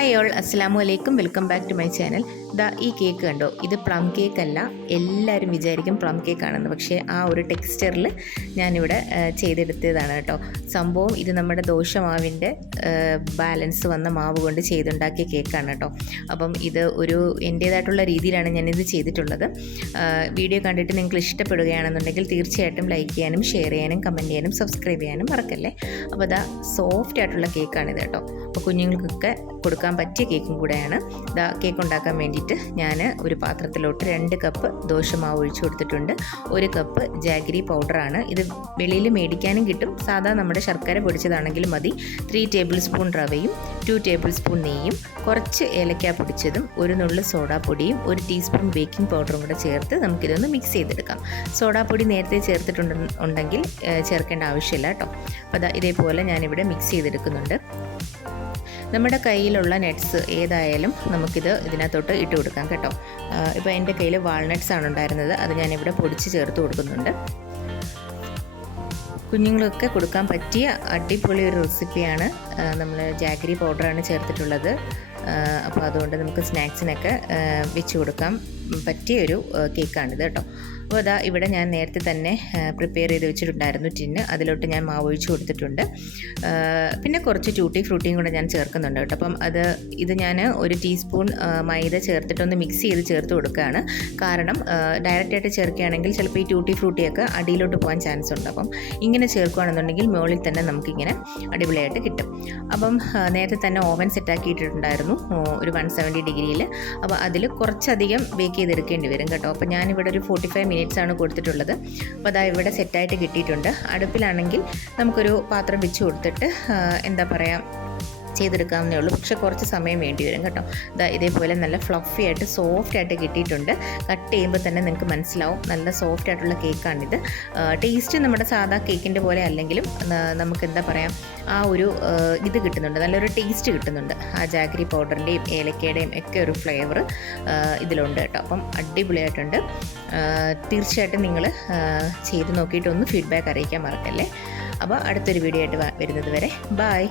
Hi all, അസ്സലാമു അലൈക്കും. Welcome back to my channel. ഈ കേക്ക് കണ്ടോ, ഇത് പ്ലം കേക്ക് അല്ല. എല്ലാവരും വിചാരിക്കും പ്ലം കേക്ക് ആണെന്ന്, പക്ഷേ ആ ഒരു ടെക്സ്ചറിൽ ഞാനിവിടെ ചെയ്തെടുത്തതാണ് കേട്ടോ. സംഭവം ഇത് നമ്മുടെ ദോശമാവിൻ്റെ ബാലൻസ് വന്ന മാവ് കൊണ്ട് ചെയ്തുണ്ടാക്കിയ കേക്കാണ് കേട്ടോ. അപ്പം ഇത് ഒരു എൻ്റേതായിട്ടുള്ള രീതിയിലാണ് ഞാനിത് ചെയ്തിട്ടുള്ളത്. വീഡിയോ കണ്ടിട്ട് നിങ്ങൾക്ക് ഇഷ്ടപ്പെടുകയാണെന്നുണ്ടെങ്കിൽ തീർച്ചയായിട്ടും ലൈക്ക് ചെയ്യാനും ഷെയർ ചെയ്യാനും കമൻറ്റ് ചെയ്യാനും സബ്സ്ക്രൈബ് ചെയ്യാനും മറക്കല്ലേ. അപ്പോൾ സോഫ്റ്റ് ആയിട്ടുള്ള കേക്കാണിത് കേട്ടോ. അപ്പോൾ കുഞ്ഞുങ്ങൾക്കൊക്കെ കൊടുക്കാൻ പറ്റിയ കേക്കും കൂടെയാണ്. കേക്ക് ഉണ്ടാക്കാൻ വേണ്ടിയിട്ട് ഞാൻ ഒരു പാത്രത്തിലോട്ട് 2 കപ്പ് ദോശമാവ് ഒഴിച്ചു കൊടുത്തിട്ടുണ്ട്. 1 കപ്പ് ജാഗരി പൗഡറാണ്. ഇത് വെളിയിൽ മേടിക്കാനും കിട്ടും, സാധാ നമ്മുടെ ശർക്കര പൊടിച്ചതാണെങ്കിലും മതി. 3 ടേബിൾ സ്പൂൺ റവയും 2 ടേബിൾ സ്പൂൺ നെയ്യും, കുറച്ച് ഏലക്ക പൊടിച്ചതും, 1 നുള്ളു സോഡാപ്പൊടിയും, 1 ടീസ്പൂൺ ബേക്കിംഗ് പൗഡറും കൂടെ ചേർത്ത് നമുക്കിതൊന്ന് മിക്സ് ചെയ്തെടുക്കാം. സോഡാപ്പൊടി നേരത്തെ ചേർത്തിട്ടുണ്ടെങ്കിൽ ചേർക്കേണ്ട ആവശ്യമില്ല കേട്ടോ. അപ്പോൾ ഇതേപോലെ ഞാനിവിടെ മിക്സ് ചെയ്തെടുക്കുന്നുണ്ട്. നമ്മുടെ കയ്യിലുള്ള നട്ട്സ് ഏതായാലും നമുക്കിത് ഇതിനകത്തോട്ട് ഇട്ട് കൊടുക്കാം കേട്ടോ. ഇപ്പോൾ എൻ്റെ കയ്യിൽ വാൾനട്ട്സ് ആണ് ഉണ്ടായിരുന്നത്, അത് ഞാനിവിടെ പൊടിച്ച് ചേർത്ത് കൊടുക്കുന്നുണ്ട്. കുഞ്ഞുങ്ങളൊക്കെ കൊടുക്കാൻ പറ്റിയ അടിപൊളി ഒരു റെസിപ്പിയാണ്. നമ്മൾ ജാഗരി പൗഡറാണ് ചേർത്തിട്ടുള്ളത്. അപ്പോൾ അതുകൊണ്ട് നമുക്ക് സ്നാക്സിനൊക്കെ വെച്ച് കൊടുക്കാൻ പറ്റിയൊരു കേക്കാണിത് കേട്ടോ. അപ്പോൾ ഇവിടെ ഞാൻ നേരത്തെ തന്നെ പ്രിപ്പയർ ചെയ്ത് വെച്ചിട്ടുണ്ടായിരുന്നു ടിന്ന്. അതിലോട്ട് ഞാൻ മാവ് ഒഴിച്ച് കൊടുത്തിട്ടുണ്ട്. പിന്നെ കുറച്ച് ട്യൂട്ടി ഫ്രൂട്ടിയും കൂടെ ഞാൻ ചേർക്കുന്നുണ്ട് കേട്ടോ. അപ്പം ഇത് ഞാൻ 1 ടീസ്പൂൺ മൈദ ചേർത്തിട്ടൊന്ന് മിക്സ് ചെയ്ത് ചേർത്ത് കൊടുക്കുകയാണ്. കാരണം ഡയറക്റ്റായിട്ട് ചേർക്കുകയാണെങ്കിൽ ചിലപ്പോൾ ഈ ട്യൂട്ടി ഫ്രൂട്ടിയൊക്കെ അടിയിലോട്ട് പോകാൻ ചാൻസ് ഉണ്ട്. അപ്പം ഇങ്ങനെ ചേർക്കുകയാണെന്നുണ്ടെങ്കിൽ മുകളിൽ തന്നെ നമുക്കിങ്ങനെ അടിപൊളിയായിട്ട് കിട്ടും. അപ്പം നേരത്തെ തന്നെ ഓവൻ സെറ്റാക്കിയിട്ടിട്ടുണ്ടായിരുന്നു ഒരു 170 ഡിഗ്രിയിൽ. അപ്പോൾ അതിൽ കുറച്ചധികം ബേക്ക് ചെയ്തെടുക്കേണ്ടി വരും കേട്ടോ. അപ്പോൾ ഞാനിവിടെ ഒരു 45 മിനിറ്റ്സ് ആണ് കൊടുത്തിട്ടുള്ളത്. അപ്പോൾ ഇവിടെ സെറ്റായിട്ട് കിട്ടിയിട്ടുണ്ട്. അടുപ്പിലാണെങ്കിൽ നമുക്കൊരു പാത്രം വെച്ച് കൊടുത്തിട്ട് എന്താ പറയുക ചെയ്തെടുക്കാവുന്നേ ഉള്ളൂ, പക്ഷേ കുറച്ച് സമയം വേണ്ടി വരും കേട്ടോ. ഇതേപോലെ നല്ല ഫ്ലഫി ആയിട്ട് സോഫ്റ്റ് ആയിട്ട് കിട്ടിയിട്ടുണ്ട്. കട്ട് ചെയ്യുമ്പോൾ തന്നെ നിങ്ങൾക്ക് മനസ്സിലാവും നല്ല സോഫ്റ്റ് ആയിട്ടുള്ള കേക്കാണിത്. ടേസ്റ്റ് നമ്മുടെ സാധാ കേക്കിൻ്റെ പോലെ അല്ലെങ്കിലും നമുക്ക് എന്താ പറയുക ആ ഒരു ഇത് കിട്ടുന്നുണ്ട്, നല്ലൊരു ടേസ്റ്റ് കിട്ടുന്നുണ്ട്. ആ ജാഗരി പൗഡറിൻ്റെയും ഏലക്കയുടെയും ഒക്കെ ഒരു ഫ്ലേവർ ഇതിലുണ്ട് കേട്ടോ. അപ്പം അടിപൊളിയായിട്ടുണ്ട്. തീർച്ചയായിട്ടും നിങ്ങൾ ചെയ്ത് നോക്കിയിട്ടൊന്ന് ഫീഡ്ബാക്ക് അറിയിക്കാൻ മറക്കല്ലേ. അപ്പോൾ അടുത്തൊരു വീഡിയോ ആയിട്ട് വരുന്നത് വരെ ബായ്.